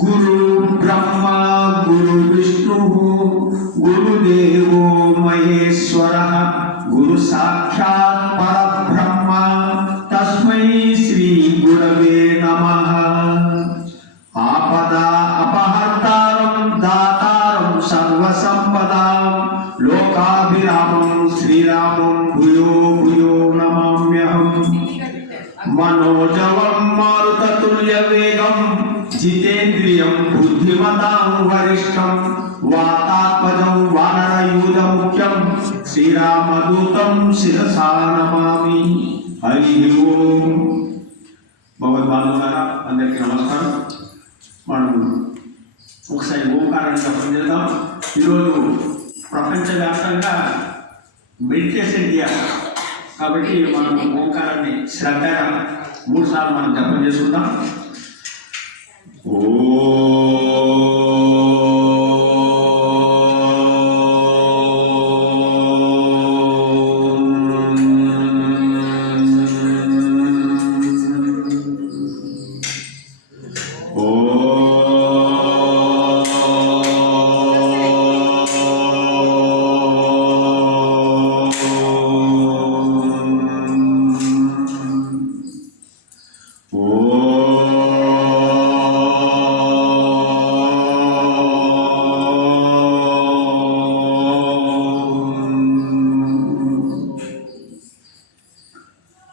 गुरु ब्रह्मा गुरु विष्णु गुरुदेवो महेश्वरः गुरु साक्षात् परब्रह्म तस्मै श्री गुरवे नमः। आपदा अपहर्तारं दातारं सर्वसंपदां लोकाभिरामं श्रीरामं भूयो भूयो नमाम्यहम्। मनोजवं मारुततुल्यवेगं जितेन्द्रियं बुद्धिमतां वरिष्ठं वातात्मजं वानरयूथमुख्यं श्रीरामदूतं शिरसा नमामि। हरि ओम। భగవద్బంధువులారా అందరికీ నమస్కారం। మనం ఒకసారి ఓంకారాన్ని జపం చేద్దాం। ఈరోజు ప్రపంచవ్యాప్తంగా మెడిటేషన్ చేయాలి కాబట్టి మనం ఓంకారాన్ని శ్రద్ధగా 3 సార్లు మనం జపం చేసుకుందాం।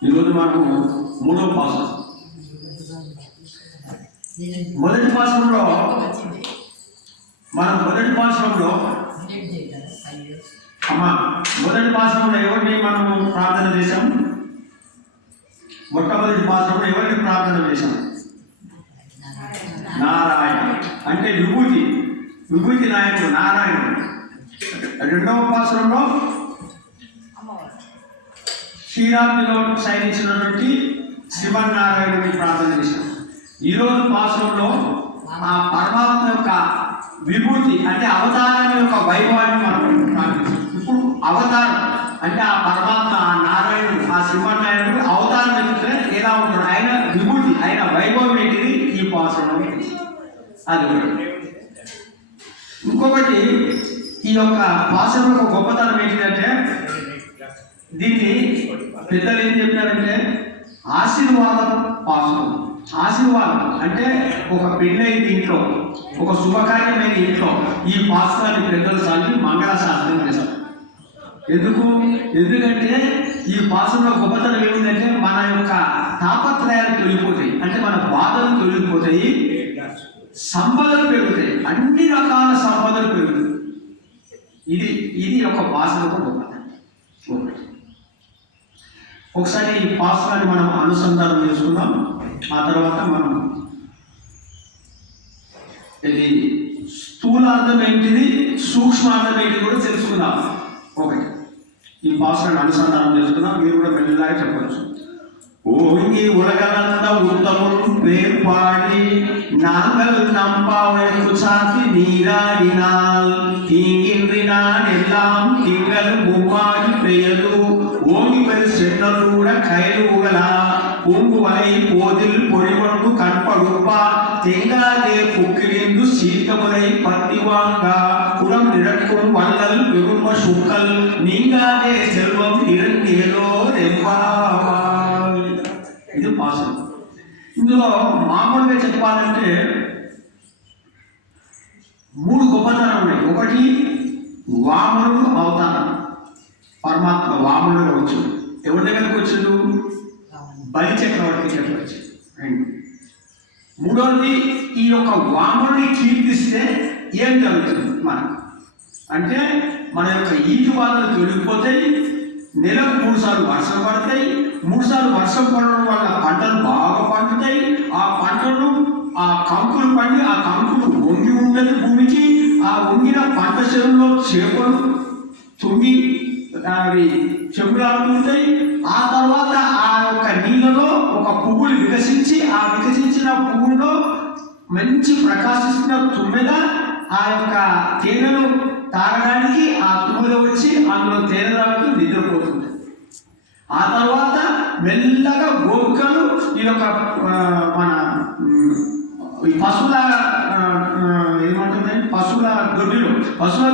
ఈరోజు మనకు 3వ పాఠం। మొదటి పాఠంలో ఎవరిని మనం ప్రార్థన చేశాం? మొట్టమొదటి పాఠంలో ఎవరిని ప్రార్థన చేశాం? నారాయణ అంటే విభూతి నాయకుడు నారాయణుడు। రెండవ పాఠంలో శ్రీరాములో శయనించినటువంటి శ్రీమన్నారాయణుని ప్రార్థన చేశాం। ఈరోజు పాఠంలో ఆ పరమాత్మ యొక్క విభూతి అంటే అవతారం యొక్క వైభవాన్ని మనం ప్రార్థించాం। ఇప్పుడు అవతారం అంటే ఆ పరమాత్మ ఆ నారాయణుడు ఆ శ్రీమన్నారాయణుడు అవతారం ఎత్తుతే ఎలా ఉంటాడు, ఆయన విభూతి ఆయన వైభవం ఏంటిది ఈ పాఠంలో అది ఇంకొకటి ఈ యొక్క పాఠం యొక్క గొప్పతనం ఏంటిదంటే దీన్ని పెద్దలు ఏం చెప్పారంటే ఆశీర్వాదం పాఠం। ఆశీర్వాదం అంటే ఒక పెళ్ళైన ఇంట్లో ఒక శుభకార్యమైన ఇంట్లో ఈ పాఠాన్ని పెద్దలు చదివి మంగళశాస్త్రం చేస్తారు। ఎందుకంటే ఈ పాఠంలో గొప్పతనం ఏమిటంటే మన యొక్క తాపత్రయాలు తొలగిపోతాయి, అంటే మన బాధలు తొలగిపోతాయి, సంపదలు పెరుగుతాయి, అన్ని రకాల సంపదలు పెరుగుతాయి। ఇది ఒక భాషలో గొప్పతనం। ఒకసారి ఈ పాఠాన్ని మనం అనుసంధానం చేసుకుందాం। ఆ తర్వాత మనం ఇది స్థూలార్థం ఏంటిది సూక్ష్మార్థం ఏంటిది కూడా తెలుసుకుందాం। ఒకటి ఈ పాఠాన్ని అనుసంధానం చేసుకుందాం, మీరు కూడా మెల్లగా చెప్పవచ్చు। ஓங்கி உலகளந்த உத்தமும் பேர் பாடி நாங்கள் நம்பாவை குசாத்தி நீராடினால் தீங்கின்றி நான் எல்லாம் திங்கள் மும்மாடி பெயது ஓங்கி பெரு சென்னலூட கயலுகளா பூங்குவலை போதில் பொழிவொன்று கண்படுப்பா தெங்காதே புக்கிலிந்து சீத்தமுறை பத்திவாங்கா குடம் நிறக்கும் வள்ளல் பெரும சுக்கல் நீங்காதே செல்வம் இரண்டேலோ ரெம்பாவா। ఇది పాఠం। ఇందులో మామూలుగా చెప్పాలంటే 3 గొప్పతనాలు ఉన్నాయి। ఒకటి వామనుడు అవతారం, పరమాత్మ వామనుడుగా వచ్చాడు। ఎవరి దగ్గరికి వచ్చాడు? బలి చక్రవర్తి దగ్గరికి వచ్చాడు। మూడవది ఈ యొక్క వామనుడిని కీర్తిస్తే ఏం జరుగుతుంది మనకు అంటే మన యొక్క ఈటి బాధలు తొలగిపోతాయి, నెలకు 3 సార్లు వర్షం పడతాయి, 3 సార్లు వర్షం పడడం వల్ల పంటలు బాగా పండుతాయి, ఆ పంటలు ఆ కంకులు పండి ఆ కంకులు వంగి ఉండదు భూమికి, ఆ వంగిన పంట చెరువులో చేపలు తొంగి అవి చెంబులాడుతుంటాయి। ఆ తర్వాత ఆ యొక్క నీళ్ళలో ఒక పువ్వులు వికసించి ఆ వికసించిన పువ్వుల్లో మంచి ప్రకాశిస్తున్న తుమ్మెద ఆ యొక్క తేనెను తాగడానికి ఆ తుమ్మెద వచ్చి అందులో తేనె తాగుతూ నిద్రపోతుంది। ఆ తర్వాత మెల్లగా గోపికలు ఈ యొక్క మన ఈ పశువుల ఏమంటుంది పశువుల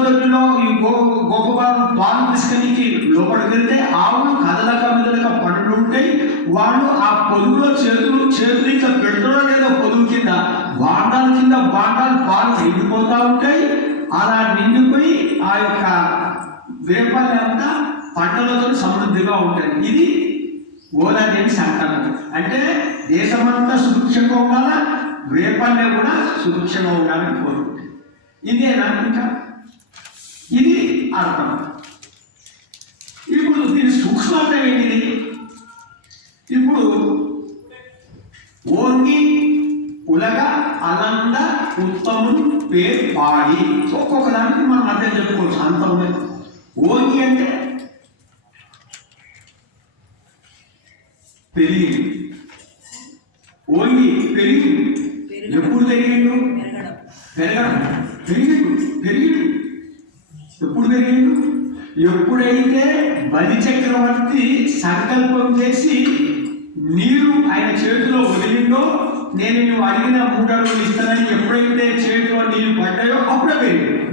దొడ్డిలో ఈ గోపబాలు పాలు తీసుకొని లోపలికి వెళ్తే ఆవులు కదలక మెదలక పండ్లు ఉంటాయి. వాళ్ళు ఆ పొదుగులో చేతులు ఇట్లా పెడుతున్నా లేదో పొదుగు కింద బాండాలు పాలు నిండిపోతూ ఉంటాయి. అలా నిండిపోయి ఆ యొక్క వేపల్లి అంతా పంటలతో సమృద్ధిగా ఉంటుంది. ఇది గోదాదేవి సంకల్పం. అంటే దేశమంతా సుభిక్షంగా ఉండాలా, వేపల్లె కూడా సుభిక్షంగా ఉండాలని కోరుకుంటుంది. ఇదేనా ఇంకా ఇది అర్థం. ఇప్పుడు దీని సూక్ష్మత ఏంటిది? ఇప్పుడు ఓంగి ఉలగ అనంద ఉత్తముడు పేరు పాడి ఒక్కొక్క దానికి మనం అర్థం చెప్పుకోవచ్చు. అంత ఉన్నది. ఓంగి అంటే పెరిగి, ఓంగి పెరిగి ఎప్పుడు పెరిగిండు? పెరిగిండు ఎప్పుడు పెరిగిండు? ఎప్పుడైతే బలి చక్రవర్తి సంకల్పం చేసి నీరు ఆయన చేతిలో వదిలిండో, నేను నువ్వు అడిగిన 3 అడుగులు ఇస్తానని ఎప్పుడైతే చేతిలో నీళ్లు పడ్డాయో అప్పుడే పెరిగిండు.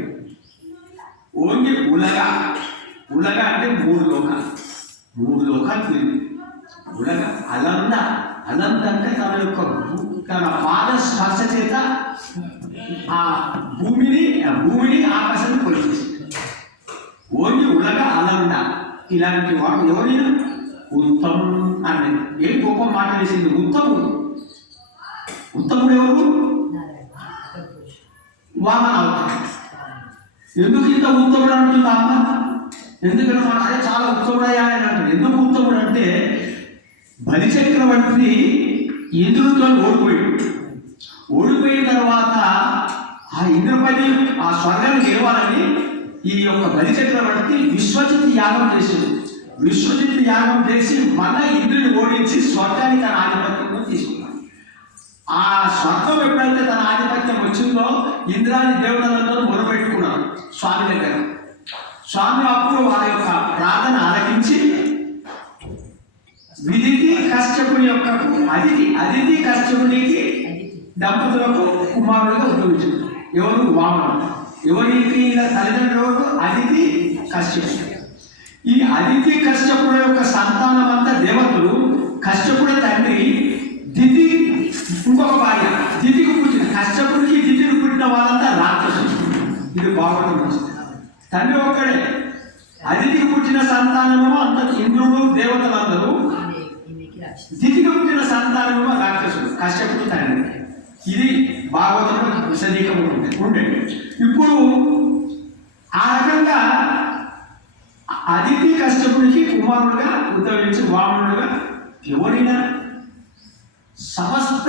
ఓన్లీ ఉలగ అంటే 3 లోకాలు పెరిగింది. ఉలగ అలంద అంటే తన పాద స్పర్శ చేత ఆ భూమిని ఆకాశాన్ని కొలిచేసింది. ఓన్లీ ఉలగ అలంద ఇలాంటి వాడు ఎవరైనా ఉత్తమం అన్నది. ఏం గొప్ప మాట వేసింది. ఉత్తముడు ఎవరు? వామన అవతారం. ఎందుకు ఇంత ఉత్తముడు అంటుంది అమ్మ? ఎందుకంటే మన అదే చాలా ఉత్తముడయ్యా అని అంటారు. ఎందుకు ఉత్తముడు అంటే బలి చక్రవర్తి ఇంద్రుడితో ఓడిపోయిన తర్వాత ఆ ఇంద్రపతి ఆ స్వర్గాన్ని గెలవాలని ఈ యొక్క బలి చక్రవర్తి విశ్వజిత్ యాగం చేసింది. విశ్వజిత్ యాగం చేసి మళ్ళా ఇంద్రుని ఓడించి స్వర్గాన్ని తన ఆధిపత్యంలో తీసుకున్నాడు. ఆ స్వర్గం ఎప్పుడైతే తన ఆధిపత్యం వచ్చిందో ఇంద్రాది దేవతలందరూ మొదలుపెట్టుకున్నారు స్వామి దగ్గర. స్వామి అప్పుడు వారి యొక్క ప్రార్థన ఆలకించి విదితి కశ్యపుని యొక్క అదితి కశ్యపునికి దంపతులకు కుమారుడుగా ఉద్భవించారు. ఎవరు? వామనుడు. ఎవరికి తల్లిదండ్రులకు? అదితి కశ్యపుడు. ఈ అదితి కశ్యపుడు యొక్క సంతానం అంతా దేవతలు. కశ్యపుడు తండ్రి దితి ఇంకొక భార్య దితికి పుట్టిన కశ్యపుడికి దితికి పుట్టిన వాళ్ళంతా రాక్షసులు. ఇది బాగుంటుంది. తండ్రి ఒక్కడే. అదితికి పుట్టిన సంతానమేమో అంత ఇంద్రుడు దేవతలందరూ, దితికి పుట్టిన సంతానమేమో రాక్షసుడు కశ్యపుడు తండ్రి. ఇది భాగవతంలో విశదీకరణ ఉండేది. ఇప్పుడు ఆ రకంగా అదితి కశ్యపుడికి కుమారుడుగా ఉద్భవించి వామనుడుగా ఎవరైనా సమస్త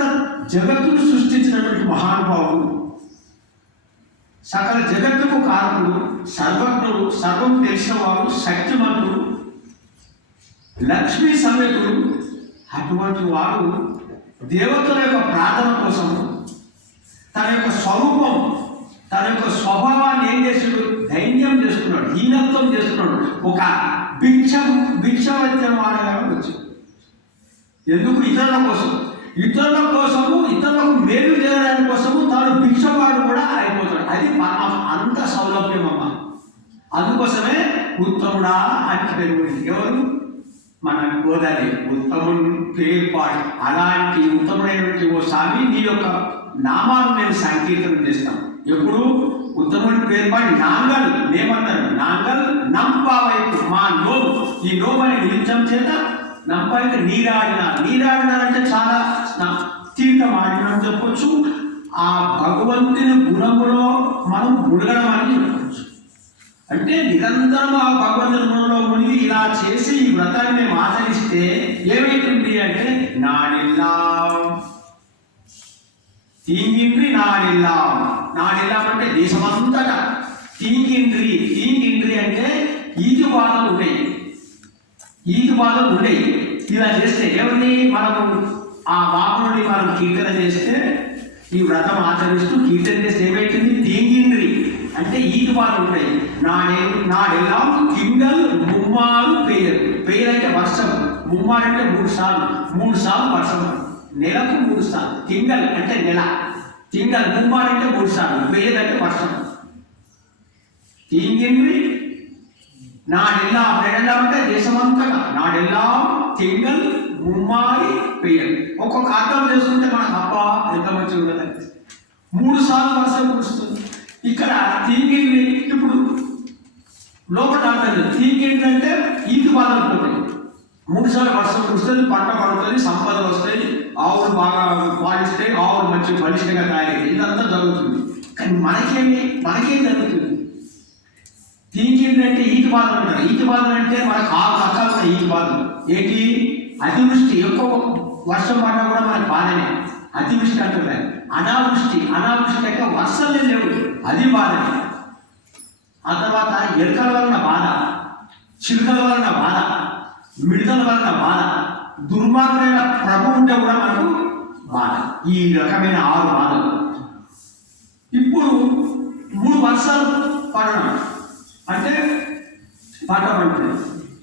జగత్తును సృష్టించినటువంటి మహానుభావుడు, సకల జగత్తుకు కారకుడు, సర్వజ్ఞుడు, సర్వం తెలిసిన వాడు, శక్తిమంతుడు, లక్ష్మీ సమేతుడు. అటువంటి వాడు దేవతల యొక్క ప్రార్థన కోసం తన యొక్క స్వరూపం, తన యొక్క స్వభావాన్ని ఏం చేస్తున్నాడు? దైన్యం చేస్తున్నాడు, హీనత్వం చేస్తున్నాడు. ఒక భిక్షవత్యం వాడగా వచ్చాడు. ఎందుకు? ఇతరుల కోసము ఇతరులకు మేలు చేయడానికి కోసము తాను భిక్షవాడు కూడా అయిపోతాడు. అది అంత సౌలభ్యం అమ్మ. అందుకోసమే ఉత్తముడా అని పేరుపడింది. ఎవరు? మన గోదాదేవి. ఉత్తముడు పేరు పాడు. అలాంటి ఉత్తముడైనటువంటి ఓ స్వామి నీ యొక్క నామాలను నేను సంకీర్తనం చేస్తాను. ఎప్పుడు? ఉత్తముడి పేరు పాడి నాంగల్ మేమన్నారు. నాంగల్ నంపావైపు మా నోము. ఈ నోము అనే నిత్యం చేత నంపాయితే నీరాడినారంటే చాలా తీర్థం ఆడినని చెప్పొచ్చు. ఆ భగవంతుని గుణములో మనం మునగడం అని చెప్పవచ్చు. అంటే నిరంతరం ఆ భగవంతుని గుణంలో మునిగి ఇలా చేసి ఈ వ్రతాన్ని మేము ఆచరిస్తే ఏమైతుంది అంటే తీంగిండ్రి నాడిల్లాం అంటే దేశమంతటా తీంగిండ్రి అంటే ఈతి బాధలు ఉండేవి. ఇలా చేస్తే ఎవరిని మనము ఆ వామనుడిని మనం కీర్తన చేస్తే, ఈ వ్రతం ఆచరిస్తూ కీర్తన చేస్తే ఏమైతుంది? తీంగిండ్రి అంటే ఈతి బాధలు ఉంటాయి. నాడెల్లాం కింగల్ ముమ్మాలు పేరు అంటే వర్షం. ముమ్మారు అంటే 3 సార్లు, 3 సార్లు వర్షం పడుతుంది. నెలకు 3 సార్లు. తింగల్ అంటే నెల, తింగల్ ముమ్మారు అంటే 3 సార్లు, వెయ్యదంటే వర్షం. తీంగిన్రి నాడెల్లాం, నెడెల్లాం అంటే దేశమంతగా, నాడెల్లాం తింగల్ ముమ్మారి పెయ్యల్. ఒక్కొక్క అర్థం చేసుకుంటే మనకు అబ్బా ఎంత మంచిగా ఉండదు. 3 సార్లు వర్షం కురుస్తుంది. ఇక్కడ తీంగిన్రి ఇప్పుడు లోపల అంటారు. తీంగిన్రి అంటే ఈతి బాధలు పోతాయి. 3 సార్లు వర్షం కురుస్తుంది, పంట పడుతుంది, సంపదలు వస్తాయి, ఆవులు బాగా పాలిస్తాయి, ఆవులు మంచిగా బలిష్టంగా తయారవుతాయి. ఇదంతా జరుగుతుంది. కానీ మనకేం జరుగుతుంది? తీంగిన్రి అంటే ఈతి బాధలు అంటారు. ఈతి బాధలు అంటే మనకు 6 రకాలు ఉన్నాయి ఈతి బాధలు. ఏంటి? అతివృష్టి, ఎక్కువ వర్షం పడినా కూడా మనకు బాధనే, అతివృష్టి అంటున్నారు. అనావృష్టి అంటే వర్షాలే లేవు, అది బాధనే. ఆ తర్వాత ఎలుకల వలన బాధ, చిలుకల వలన బాధ, మిడతల వలన బాధ, దుర్మార్గమైన ప్రభు ఉంటే కూడా మనకు బాధ. ఈ రకమైన 6 బాధలు. ఇప్పుడు 3 వర్షాలు పడడం అంటే పంట పడుతుంది.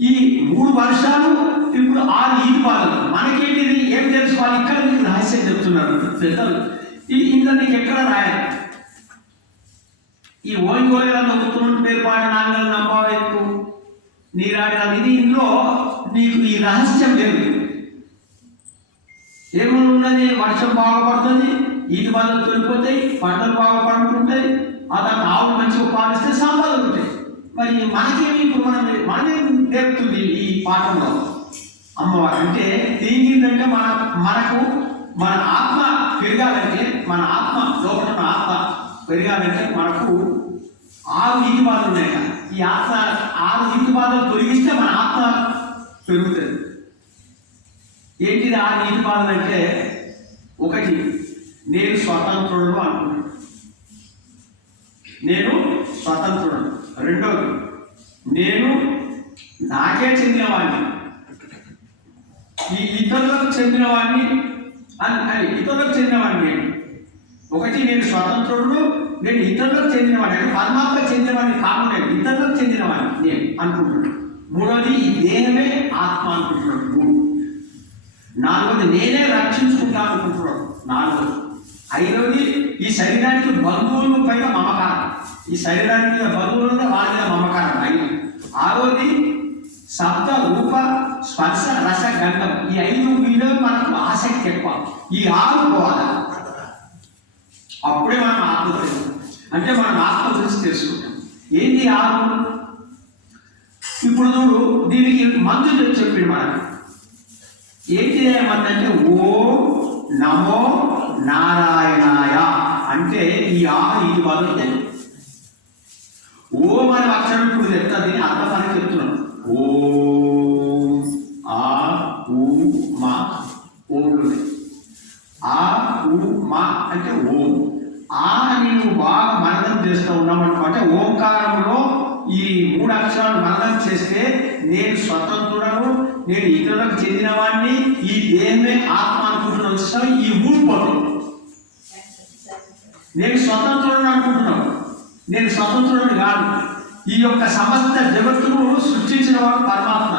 ఈ 3 వర్షాలు ఇప్పుడు 6 ఈతి బాధలు. మనకేంటిది? ఏం తెలుసుకోవాలి? ఇక్కడ మీకు రహస్యం చెప్తున్నారు పెద్దలు. ఇందులో నీకు ఎక్కడ రాయాలి? ఈ ఓంగోళ ఉత్తరం పేరుపాటు నాగలు నమ్మవైపు నీరాడిన ఇది ఇందులో నీకు ఈ రహస్యం లేదు. ఏమని ఉన్నది? వర్షం బాగుపడుతుంది, ఈతి బాధలు తొలిపోతాయి, పంటలు బాగా పండుకుంటాయి, ఆ తర్వాత ఆవులు మంచిగా పాలిస్తే సంపదలు ఉంటాయి. మరి మనకేమి ఇప్పుడు మనమేం నేర్పుతుంది ఈ పాఠంలో అమ్మవారు అంటే? తీంగిందంటే మనకు మన ఆత్మ పెరగాలంటే, మన ఆత్మ లోపల ఉన్న ఆత్మ పెరగాలంటే మనకు 6 ఈతి బాధలు ఉన్నాయి. ఈ ఆత్మ 6 ఈతి బాధలు తొలగిస్తే మన ఆత్మ పెరుగుతుంది. ఏంటిది 6 ఈతి బాధలు అంటే? 1, నేను స్వతంత్రుడు అనుకుంటున్నాను, నేను స్వతంత్రుడు. 2, నేను నాకే చెందినవాడిని, ఈ ఇతరులకు చెందినవాడిని ఇతరులకు చెందినవాడిని నేను. 1, నేను స్వతంత్రుడు, నేను ఇతరులకు చెందినవాడిని, అంటే పరమాత్మకు చెందినవాడిని కాదు, నేను ఇతరులకు చెందినవాడిని నేను అనుకుంటున్నాను. 3, ఈ దేహమే ఆత్మ అనుకుంటున్నాడు. 4, నేనే రక్షించుకుంటాను అనుకుంటున్నాడు. 4, ఈ శరీరానికి బంధువుల పైన మమకారం, ఈ శరీరానికి మీద బంధువులు ఉంటే వాళ్ళ మీద మమకారం. 6, శబ్ద రూప స్పర్శ రస గంధం, ఈ 5 మీద మనకు ఆసక్తి ఎక్కువ. ఈ 6 పోవాలి, అప్పుడే మనం ఆత్మ అంటే మనం ఆత్మ గురించి తెలుసుకుంటాం. ఏంటి 6? ఇప్పుడు చూడు, దీనికి మందు చెప్పాడు మనకు. ఏంటి మంది అంటే ఓం నమో నారాయణాయ అంటే ఈ 6 ఈతి బాధలు. ఓం అనే అక్షరం ఇప్పుడు చెప్తుంది, అర్థం అని చెప్తున్నాం. ఓం ఆ ఊ మా, ఓంలు ఆ ఊ మా అంటే ఓం. ఆ అని నువ్వు బాగా మననం చేస్తూ ఉన్నామనుకో, అంటే ఓంకారంలో ఈ 3 అక్షరాలు మననం చేస్తే నేను స్వతంత్రుడను, నేను ఇతరులకు చెందిన వాడిని, ఈ దేహమే ఆత్మ అనుకుంటున్నాను. ఈ 3 పోతుంది. నేను స్వతంత్రుడు అనుకుంటున్నావు, నేను స్వతంత్రుడు కాదు. ఈ యొక్క సమస్త జగత్తును సృష్టించిన వాడు పరమాత్మ.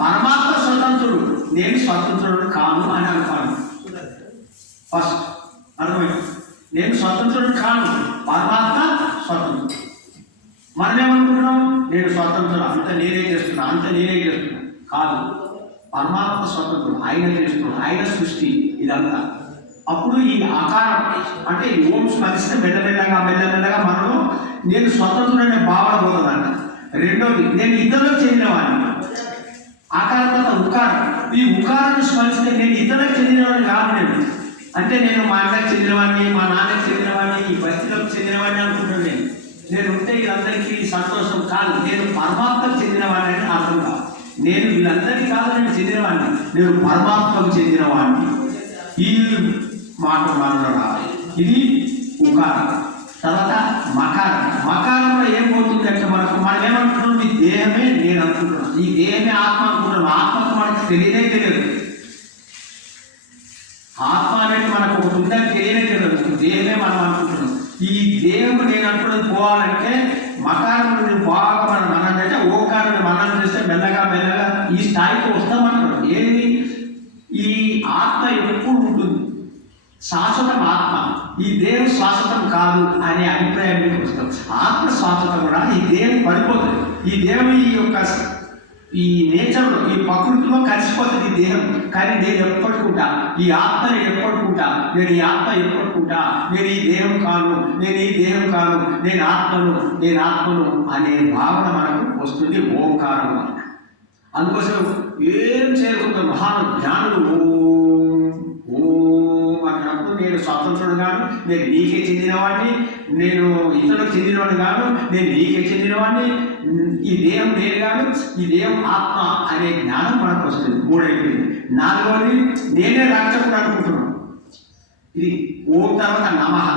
పరమాత్మ స్వతంత్రుడు, నేను స్వతంత్రుడు కాను అని అనుకోను. ఫస్ట్ అర్థమైంది? నేను స్వతంత్రుడు కాను, పరమాత్మ స్వతంత్రుడు. మనమేమనుకుంటున్నాం? నేను స్వతంత్రుడు, అంత నేనే చేస్తున్నా కాదు. పరమాత్మ స్వతంత్రుడు, ఆయన చేస్తున్నాడు, ఆయన సృష్టి ఇదంతా. అప్పుడు ఈ ఆకారం అంటే ఈ ఓం స్మరిస్తే మెల్లమెల్లగా మనము నేను స్వతంత్రుడనే భావన పోతుందంట. 2, నేను ఇతరులకు చెందినవాడిని. ఆకారం తర్వాత ఉకారం, ఈ ఉకారాన్ని స్మరిస్తే నేను ఇతరులకు చెందినవాడిని కాదు. అంటే నేను మా అన్నకు చెందినవాడిని, మా నాన్నకు చెందినవాడిని, ఈ బస్తీలకు చెందినవాడిని అనుకుంటున్నాను. నేను ఉంటే వీళ్ళందరికీ సంతోషం కాదు, నేను పరమాత్మకు చెందినవాడిని అని అర్థం కాదు. నేను వీళ్ళందరికీ కాదు, నేను చెందినవాడిని, నేను పరమాత్మకు చెందినవాడిని. ఈ మాట మాట్లాడాలి. ఇది ఉకారం. తర్వాత మకారంలో ఏం పోతుందంటే మనం ఏమనుకుంటున్నాం? ఈ దేహమే నేను అనుకుంటున్నాను, ఈ దేహమే ఆత్మ అనుకుంటున్నాను. ఆత్మకు మనకు తెలియదు. ఆత్మ అనేది మనకు ఒకటి ఉందని తెలియదు, దేహమే మనం అనుకుంటున్నాం. ఈ దేహం నేను అనుకున్నది పోవాలంటే మకారం బాగా మనం మనం చేస్తే, ఓకారం మనం చేస్తే మెల్లగా ఈ స్థాయికి వస్తామని ఏది ఈ ఆత్మ ఎప్పుడు ఉంటుంది, శాశ్వతం ఆత్మ. ఈ దేహం శాశ్వతం కాదు అనే అభిప్రాయం మీకు వస్తాం. ఆత్మ శాశ్వతం కూడా, ఈ దేహం పడిపోతుంది. ఈ దేహం ఈ యొక్క ఈ నేచర్లో ఈ ప్రకృతిలో కలిసిపోతుంది ఈ దేహం. కానీ నేను ఎప్పటికుంటా ఈ ఆత్మని ఎప్పటికుంటా, నేను ఈ ఆత్మ ఎప్పటికుంటా, నేను ఈ దేహం కాను, నేను ఈ దేహం కాను, నేను ఆత్మను అనే భావన మనకు వస్తుంది ఓంకారం వల్ల. అందుకోసం ఏం చేయకుండా మహాను జ్ఞానులు అన్నప్పుడు నేను స్వాతంత్రుడు కాను, నేను నీకే చెందినవాడిని, నేను ఇతరులకు చెందినవాడిని కాను, నేను నీకే చెందినవాడిని, ఈ దేహం నేను కాను, ఈ దేహం ఆత్మ అనే జ్ఞానం మనకు వస్తుంది. మూడైపోయింది. నాలుగవది నేనే రక్షకుడు అనుకుంటున్నాను. ఇది ఓం తర్వాత నమః.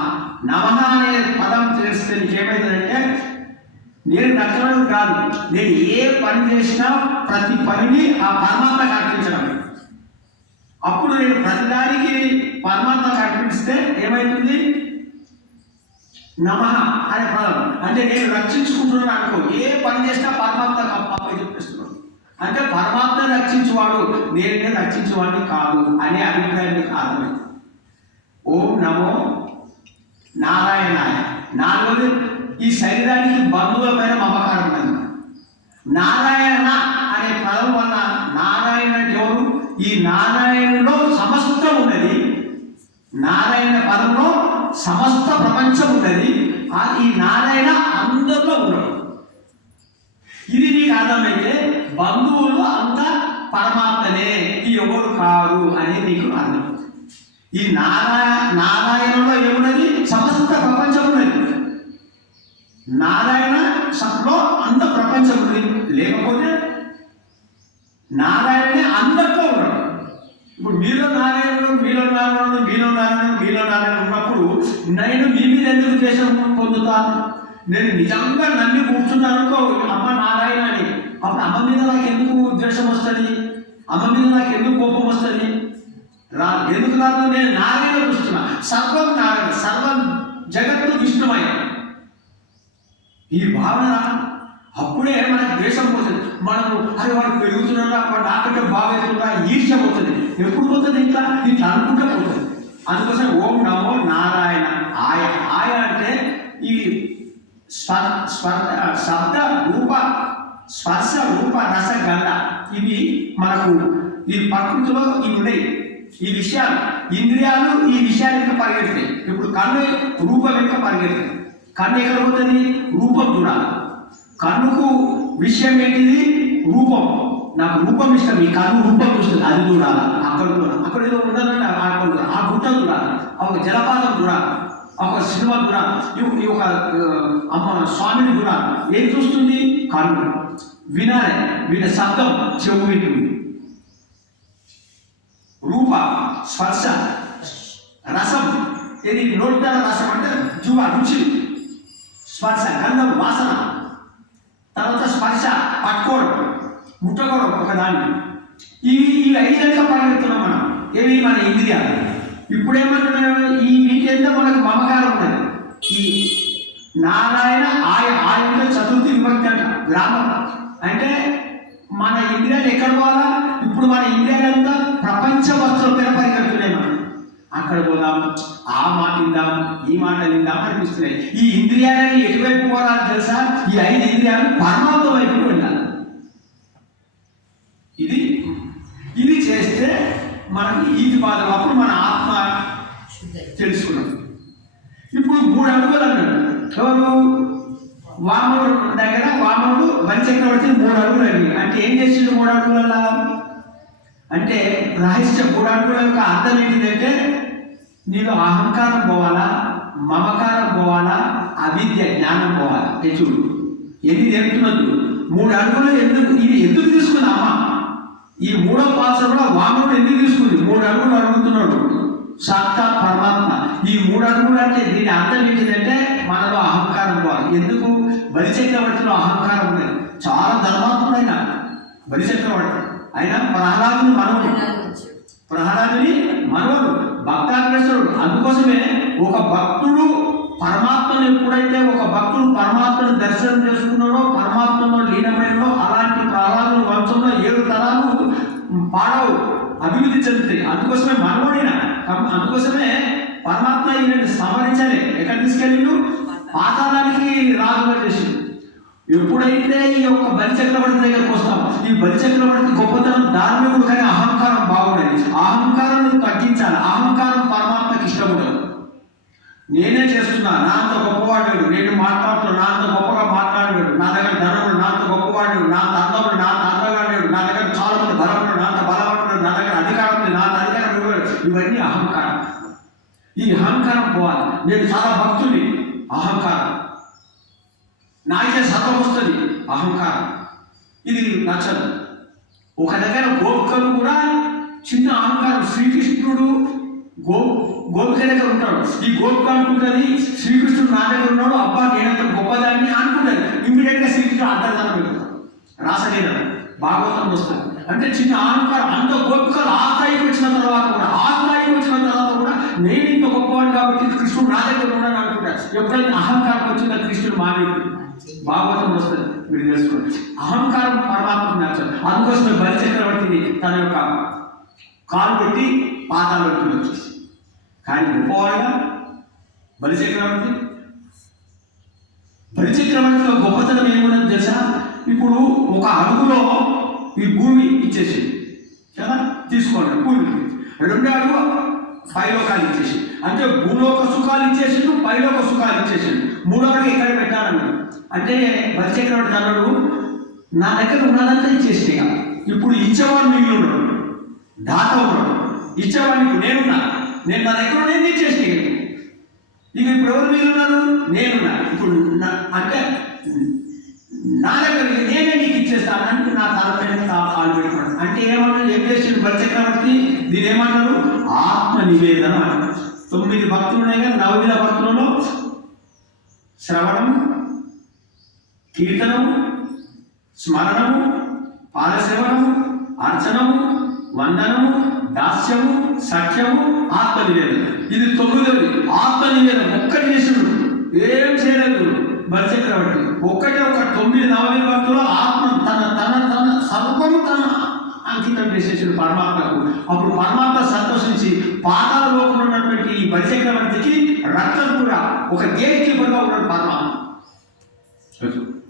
నమః అనే పదం తెలిస్తే నీకేమైందంటే నేను రక్షకుడు కాదు, నేను ఏ పని చేసినా ప్రతి పనిని ఆ పరమాత్మకు అర్పించడం. అప్పుడు నేను ప్రతిదానికి పరమాత్మకు అర్పిస్తే ఏమవుతుంది? నమః అనే పదం అంటే నేను రక్షించుకుంటున్నాను అనుకో. ఏ పని చేసినా పరమాత్మకు అప్పని చెప్పిస్తున్నాను. అంటే పరమాత్మ రక్షించువాడు, నేను రక్షించేవాడిని కాదు అనే అభిప్రాయం మీకు అర్థమైంది. ఓం నమో నారాయణాయ. నాలుగోది ఈ శరీరానికి బంధువులమైన మమకారం ఉన్నది. నారాయణ అనే పదం వల్ల నారాయణ ఎవరు? ఈ నారాయణలో సమస్తం ఉన్నది. నారాయణ పదంలో సమస్త ప్రపంచం ఉన్నది. ఈ నారాయణ అందరిలో ఉన్నాడు. ఇది నీకు అర్థమైతే బంధువులు అంతా పరమాత్మనే, ఈ ఎవరు కాదు అనేది నీకు అర్థమవుతుంది. ఈ నారాయణలో ఏమున్నది? సమస్త ప్రపంచం ఉన్నది. నారాయణ సత్లో అంత ప్రపంచం ఉంది. లేకపోతే నారాయణనే అందరిలో ఉన్నాడు. ఇప్పుడు మీలో నారాయణుడు, మీలో నారాయణుడు, మీలో నారాయణుడు, మీలో నారాయణ ఉన్నప్పుడు నేను మీ మీద ఎందుకు ద్వేషం పొందుతాను? నేను నిజంగా నమ్మి కూర్చున్నాను అనుకో అమ్మ నారాయణ అని, అప్పుడు అమ్మ మీద నాకు ఎందుకు ద్వేషం వస్తుంది? అమ్మ మీద నాకు ఎందుకు కోపం వస్తుంది? రాదు. ఎందుకు రాదు? నేను నారాయణ చూస్తున్నా. సర్వం నారాయణ, సర్వం జగత్తు విష్ణుమయం. ఈ భావన అప్పుడే మనకు ద్వేషం పోతుంది. మనము అది వాడు పెరుగుతున్నాడా, వాడు నాకంటే బాగవుతుందా, ఈర్ష్య పోతుంది. ఎప్పుడు పోతుంది? ఇట్లా అనుకుంటే పోతుంది. అందుకోసం ఓం నమో నారాయణ. ఆయ అంటే ఈ శబ్ద రూప స్పర్శ రూప రస గంధ ఇవి మనకు ఈ ప్రకృతిలో ఇవి ఉన్నాయి. ఈ విషయాలు ఇంద్రియాలు ఈ విషయాలు ఇంకా పరిగెడతాయి. ఇప్పుడు కన్ను రూపం ఇంకా పరిగెడతాయి. కన్ను ఎక్కడ పోతుంది? రూపం చూడాలి. కన్నుకు విషయం ఏంటిది? రూపం. నాకు రూపం ఇష్టం, ఈ కన్ను రూపం చూస్తుంది, అది చూడాలి. అక్కడ ఏదో ఉండాలంటే ఆ గుట్ట చూడాలి, ఒక జలపాతం చూడాలి, ఒక సినిమా చూడాలి, ఈ ఒక అమ్మ స్వామిని చూడాలి. ఏం చూస్తుంది? కన్ను. వినాలి, వీళ్ళ శబ్దం చెవు వింటుంది. రూప స్పర్శ రసం, ఇది నోటిదల రసం అంటే జువ రుచి, స్పర్శ గంధం వాసన, తర్వాత స్పర్శ పట్టుకోవడం, ముట్టుకోవడం ఒకదాన్ని. ఇవి ఐదంగా పరిగెడుతున్నాం మనం. ఏవి? మన ఇంద్రియాలు. ఇప్పుడేమంటున్నాడు? ఈ వీటింతా మనకు మమకారం ఉన్నది. ఈ నారాయణ ఆయన చతుర్థి విభక్తి అంట. గ్రామం అంటే మన ఇంద్రియాలు ఎక్కడ పోవాలా? ఇప్పుడు మన ఇంద్రియాలంతా ప్రపంచ వస్తువుల పైన పరిగెడుతున్నాయి. మనం అక్కడ పోదాం, ఆ మాట విందాం, ఈ మాట విందాం అనిపిస్తున్నాయి. ఈ ఇంద్రియాలని ఎటువైపు పోవాలని తెలుసా? ఈ 5 ఇంద్రియాలు పరమాత్మ వైపు వెళ్ళాలి. ఇది చేస్తే మనకి ఈది బాధలు. అప్పుడు మన ఆత్మ తెలుసుకున్నాం. ఇప్పుడు 3 అడుగులు అన్నాడు. ఎవరు? వామనుడు దగ్గర వామనుడు బలిచక్రవర్తి 3 అడుగులు అడిగి. అంటే ఏం చేసిండు 3 అడుగులలో? అంటే రహస్యం 3 అడుగుల యొక్క అర్థం ఏంటిదంటే నీకు అహంకారం పోవాలా, మమకారం పోవాలా, అవిద్య జ్ఞానం పోవాలా. చూడు ఎన్ని నేర్పుతున్నది. 3 అడుగులు ఎందుకు తీసుకుంది అమ్మ? ఈ 3వ పాత్ర కూడా వామనుడు ఎందుకు తీసుకుంది? 3 అడుగులు అడుగుతున్నాడు సాక్షాత్ పరమాత్మ. ఈ 3 అడుగులు అంటే దీని అర్థం ఏంటిదంటే మనలో అహంకారం పోవాలి. ఎందుకు? బలిచక్రవర్తిలో అహంకారం ఉన్నది. చాలా ధర్మాత్ముడైన బలిచక్రవర్తి అయినా ప్రహ్లాదుని మనవడు భక్తాగ్రస్తుడు. అందుకోసమే ఒక భక్తుడు పరమాత్మను ఎప్పుడైతే ఒక భక్తుడు పరమాత్మను దర్శనం చేసుకున్నాడో, పరమాత్మలో లీనమైనడో, అలాంటి ప్రహ్లాదుని వంశంలో 7 తరాలు పాడవు, అభివృద్ధి చెందుతాయి. అందుకోసమే మనమోడిన, అందుకోసమే పరమాత్మ ఈయనని సంహరించాలి. ఎక్కడ తీసుకెళ్ళిండు? పాతాళానికి రాజుగా చేసిండు. ఎప్పుడైతే ఈ యొక్క బలిచక్రవర్తి దగ్గరకు వస్తాం, ఈ బలిచక్రవర్తి గొప్పతనం ధార్మికుడు, కానీ అహంకారం బాగుండదు. అహంకారం తగ్గించాలి. అహంకారం పరమాత్మకి ఇష్టం ఉండదు. నేనే చేస్తున్నా, నా అంత గొప్పవాడు, నేను మాట్లాడుతున్నాను, నా అంత గొప్పగా మాట్లాడాడు, నా దగ్గర ధనముడు, నా అంత గొప్పవాడు, నా అందముడు, నా అందగాడు, నా దగ్గర చాలా మంది బలముడు, నా అంత బలపడు, నా దగ్గర అధికారం ఉంది, నా అధికారం ఇవ్వడు. ఇవన్నీ అహంకారం. ఈ అహంకారం పోవాలి. నేను చాలా భక్తుని, అహంకారం. నాకే సత్వం వస్తుంది, అహంకారం. ఇది నచ్చదు. ఒక దగ్గర గోపికలు కూడా చిన్న అహంకారం. శ్రీకృష్ణుడు గోపిక దగ్గర ఉంటాడు. ఈ గోపిక అనుకుంటుంది శ్రీకృష్ణుడు నా దగ్గర ఉన్నాడు, అబ్బా నేనంత గొప్పదాన్ని అనుకుంటుంది. ఇమ్మీడియట్గా శ్రీకృష్ణుడు అంతర్ధానం పెడతాడు. రాసలీల భాగవతం వస్తుంది. అంటే చిన్న అహంకారం. అంత గోపికలు ఆ స్థాయికి వచ్చిన తర్వాత కూడా నేను ఇంత గొప్పవాడు కాబట్టి కృష్ణుడు నా దగ్గర ఉన్నాడు అనుకుంటాడు. ఎప్పుడైతే అహంకారం వచ్చిందో కృష్ణుడు మానేడు. భాగవతం వస్తుంది, మీరు తెలుసుకోండి. అహంకారం పరమాత్మకు నచ్చదు. అందుకోసమే బలిచక్రవర్తిని తన యొక్క కాలు పెట్టి పాతాళంలోకి వచ్చేసి, కానీ గొప్పవాడుగా బలిచక్రవర్తిలో గొప్పతనం ఏమున్నది తెలుసా? ఇప్పుడు ఒక అడుగులో ఈ భూమి ఇచ్చేసింది కదా, తీసుకోండి. భూమి రెండో అడుగు పైలోకాలు ఇచ్చేసి, అంటే భూలోక సుఖాలు ఇచ్చేసిండు, పైలోక సుఖాలు ఇచ్చేసిండు. మూడో అడుగు ఎక్కడ పెట్టాలన్నాడు. అంటే బలిచక్రవర్తి అన్నాడు, నా దగ్గర ఉన్నదంతా ఇచ్చేసింది. ఇప్పుడు ఇచ్చేవాడు మిగిలి ఉన్నాడు, దాత ఉన్నాడు. ఇచ్చేవాడిని నేనున్నా, నేను నా దగ్గర నేను ఇచ్చేసి ఇక ఇప్పుడు ఎవరు మిగిలి ఉన్నారు? నేనున్నా. ఇప్పుడు అంటే నా దగ్గర నేనే నీకు ఇచ్చేస్తానంటే నా తలపైన కాలు పెట్టుకున్నాడు. అంటే ఏమన్నాడు? ఏం చేసిండు బలిచక్రవర్తి? దీని ఏమన్నాడు? ఆత్మ నివేదన అన్నాడు. 9 భక్తులు ఉన్నాయి కదా, 9 భక్తులలో శ్రవణము, కీర్తనము, స్మరణము, పాదసేవనము, అర్చనము, వందనము, దాస్యము, సఖ్యము, ఆత్మనివేదన. ఇది 9ది. ఆత్మనివేదన ఒక్కటి చేసిండు, ఏం చేయలేదు బలిచక్రవర్తి. ఒక 9 భక్తులు ఆత్మ తన సర్వము తన అంకితం చేసేసాడు పరమాత్మకు. అప్పుడు పరమాత్మ సంతోషించి పాతాళ లోకంలో ఉన్నటువంటి ఈ బలిచక్రవర్తికి రక్తం కూడా ఒక గేట్ కీపర్గా ఉన్నాడు పరమాత్మ.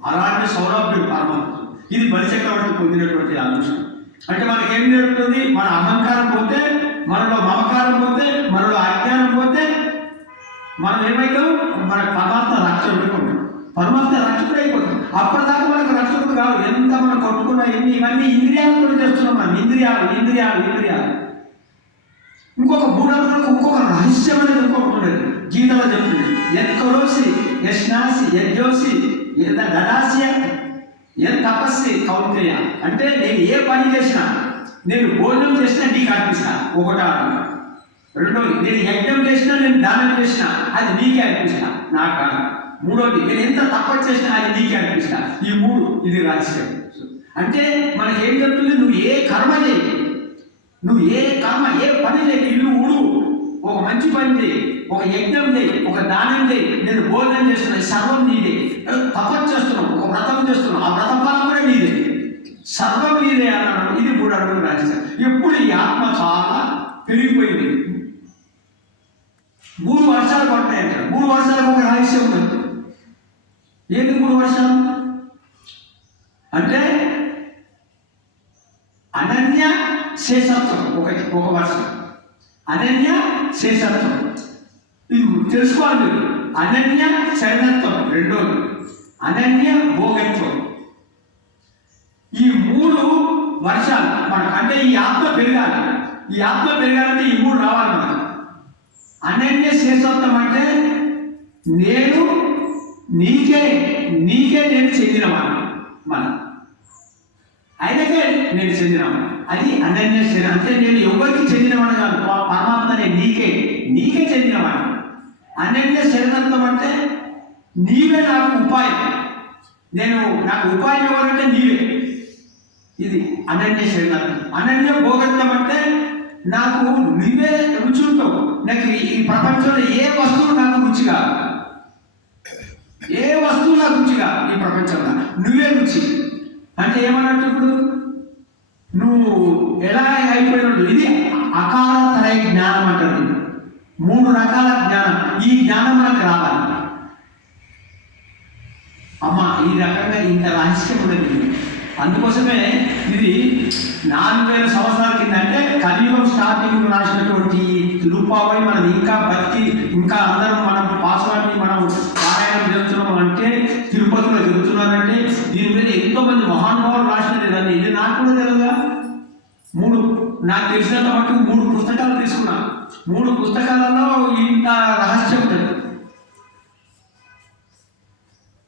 అలాంటి సౌలభ్యం పరమాత్మ. ఇది బలిచక్రవర్తి పొందినటువంటి అదృష్టం. అంటే మనకి ఏం జరుగుతుంది? మన అహంకారం పోతే, మనలో మమకారం పోతే, మనలో అజ్ఞానం పోతే మనం ఏమైతాం? మన పరమాత్మ రక్షకుడు ఉంటాం. పరమాత్మ రక్షకుడు అయిపోతాం. అప్పటిదాకా మనకు రక్షకుడు కాదు. ఎంత మనం కొట్టుకున్నా ఇవన్నీ ఇంద్రియాలతో చేస్తున్నాం. మనం ఇంద్రియాలు. ఇంకొక మూఢంలో ఇంకొక రహస్యం అనేది ఇంకొకటి ఉండేది. గీతలో చెప్తుంది, ఎక్కడోసి యశ్నాసి యజ్జోసి దడాస్య తపస్సి కౌంతేయ. అంటే నేను ఏ పని చేసినా, నేను భోజనం చేసినా నీకు అర్పిస్తా, ఒకటా. రెండోది, నేను యజ్ఞం చేసినా, నేను దానం చేసినా అది నీకే అర్పిస్తా, నాకు కాదు. మూడోది, నేను ఎంత తపస్సు చేసినా అది నీకే అర్పిస్తా. ఈ 3 ఇది రహస్యం. అంటే మనకి ఏం చెప్తుంది? నువ్వు ఏ కర్మ చేయి, ఏ పని చేయి, ఇల్లు ఊడు, ఒక మంచి పని చేయి, ఒక యజ్ఞం చేయి, ఒక దానం చేయి, నేను భోజనం చేస్తున్నా, సర్వం నీదే. తపస్సు చేస్తున్నావు, ఒక వ్రతం చేస్తున్నావు, ఆ వ్రత ఫలం కూడా నీదే, సర్వం నీదే అన్నాడు. ఇది 3 అడుగులు రహస్యం. ఎప్పుడు ఈ ఆత్మ చాలా పెరిగిపోయింది. 3 వర్షాలు పడతాయంట. 3 వర్షాలకు ఒక రహస్యం ఉంది. ఏంటి 3 వర్షాలు అంటే? అనన్య శేషత్వం ఒక వర్షం, అనన్య శేషత్వం. ఇది తెలుసుకోవాలి మీరు. అనన్య శరణత్వం రెండోది, అనన్య భోగత్వం. ఈ 3 వర్షాలు మనకు. అంటే ఈ ఆత్మ పెరగాలి. ఈ ఆత్మ పెరగాలంటే ఈ 3 రావాలి మనకు. అనన్య శేషత్వం అంటే నేను నీకే నేను చెందినవాడిని, మనం ఆయనకే నేను చెందినవాడిని. అది అనన్య శరీరం. అంటే నేను ఎవరికి చెందినవాడు కాదు, పరమాత్మ నీకే చెందినవాడిని. అనన్య శరణత్వం అంటే నీవే నాకు ఉపాయం. నాకు ఉపాయం ఎవరంటే నీవే. ఇది అనన్య శరణత్వం. అనన్య భోగత్వం అంటే నాకు నువ్వే రుచి ఉంటావు. నాకు ఈ ప్రపంచంలో ఏ వస్తువు నాకు రుచిగా, ఈ ప్రపంచంలో నువ్వే రుచి. అంటే ఏమన్నట్టు? ఇప్పుడు నువ్వు ఎలా అయిపోయినాడు. ఇది అకాలత్రయ జ్ఞానం అంటారు. 3 రకాల జ్ఞానం. ఈ జ్ఞానం మనకు రావాలి. అమ్మ ఈ రకంగా ఇంత రహస్యం ఉన్నది. అందుకోసమే ఇది 4000 సంవత్సరాల కింద, అంటే కలియుగం స్టార్టింగ్ రాసినటువంటి రూపాయి మనం ఇంకా బతికి ఇంకా అందరం మనం పాసవాన్ని మనం పారాయణం జరుగుతున్నాం అంటే, తిరుపతిలో జరుగుతున్నారంటే దీని మీద ఎంతో మంది మహానుభావులు రాసినది. దాన్ని ఇది నాకు కూడా తెలియదుగా. నాకు తెలిసినంత మటుకు 3 పుస్తకాలు తీసుకున్నా. 3 పుస్తకాలలో ఇంత రహస్యం ఉంటుంది.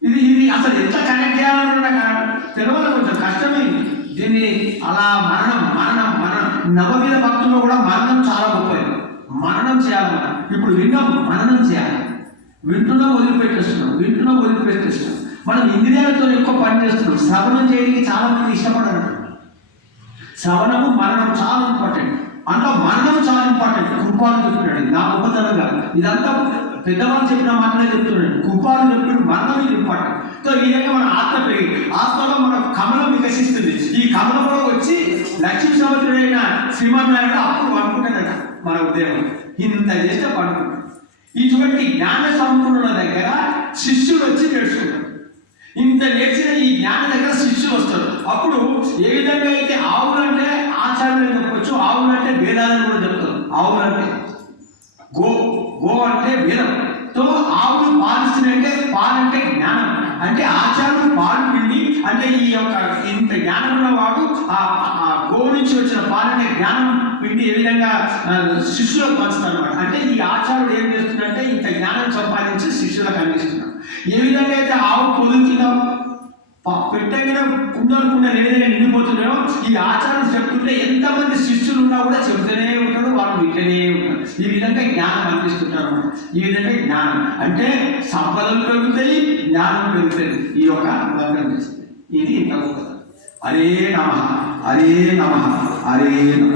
ఇది అసలు ఎంత కనెక్ట్ చేయాలన్నా నాకు తెలియాలి. కొంచెం కష్టమైంది దీన్ని. అలా మరణం నవవిధ భక్తుల్లో కూడా మరణం చాలా గొప్పది. మరణం చేయాలి. ఇప్పుడు విన్నాం, మననం చేయాలి. వింటున్నాం, వదిలిపెట్టేస్తున్నాం. మనం ఇంద్రియాలతో ఎక్కువ పని చేస్తున్నాం. శ్రవణం చేయడానికి చాలా మంది ఇష్టపడరు. శ్రవణము మరణం చాలా ఇంపార్టెంట్. అందులో మరణం చాలా ఇంపార్టెంట్. కృపాలు చెప్తున్నాడు, నా గొప్పతనంగా ఇదంతా పెద్దవాళ్ళు చెప్పిన మాటలే చెప్తున్నాడు. కృపాలు చెప్పిన మరణం ఇది ఇంపార్టెట్. సో ఈ విధంగా మన ఆత్మ పెరిగి ఆత్మలో మన కమలం వికసిస్తుంది. ఈ కమలంలో వచ్చి లక్ష్మీ సముద్రుడైన శ్రీమన్నారాయణ అప్పుడు పడుకుంటాడట మన ఉదయం. ఇంత చేస్తే పడుకుంటాడు. ఇటువంటి జ్ఞాన సంపూర్ణుల దగ్గర శిష్యులు వచ్చి నేర్చుకుంటారు. ఇంత నేర్చిన ఈ జ్ఞాన దగ్గర శిష్యులు వస్తారు. అప్పుడు ఏ విధంగా అయితే ఆవులంటే ఆచార్యులు చెప్పవచ్చు, ఆవులంటే వేదాలను కూడా చెప్తారు. ఆవులంటే గో అంటే వేదం. తో ఆవులు పాలిస్తున్నాయంటే పాలంటే జ్ఞానం. అంటే ఆచార్యులు పాలు పిండి, అంటే ఈ యొక్క ఇంత జ్ఞానం ఉన్నవాడు ఆ గో నుంచి వచ్చిన పాలనే జ్ఞానం పిండి ఏ విధంగా శిష్యులకు పంచుతారు అనమాట. అంటే ఈ ఆచార్యుడు ఏం చేస్తున్నాడంటే ఇంత జ్ఞానం సంపాదించి శిష్యులకు అందిస్తున్నాడు. ఏ విధంగా అయితే ఆవు పొదుగుతుందో పెట్టగిన కుండలు ఏదైనా నిండిపోతున్నాయో, ఈ ఆచార్యులు చెప్తుంటే ఎంతమంది శిష్యులు ఉన్నా కూడా చెబుతూనే ఉంటాడు, వాళ్ళు వింటనే ఉంటారు. ఈ విధంగా జ్ఞానం అందిస్తుంటారు అన్నమాట. ఈ విధంగా జ్ఞానం అంటే సంపదలు పెరుగుతాయి, జ్ఞానం పెరుగుతుంది. ఈ యొక్క వర్గం చేస్తుంది. ఇది ఇంత గొప్పది. హరే నమః, హరే నమః, హరే నమః.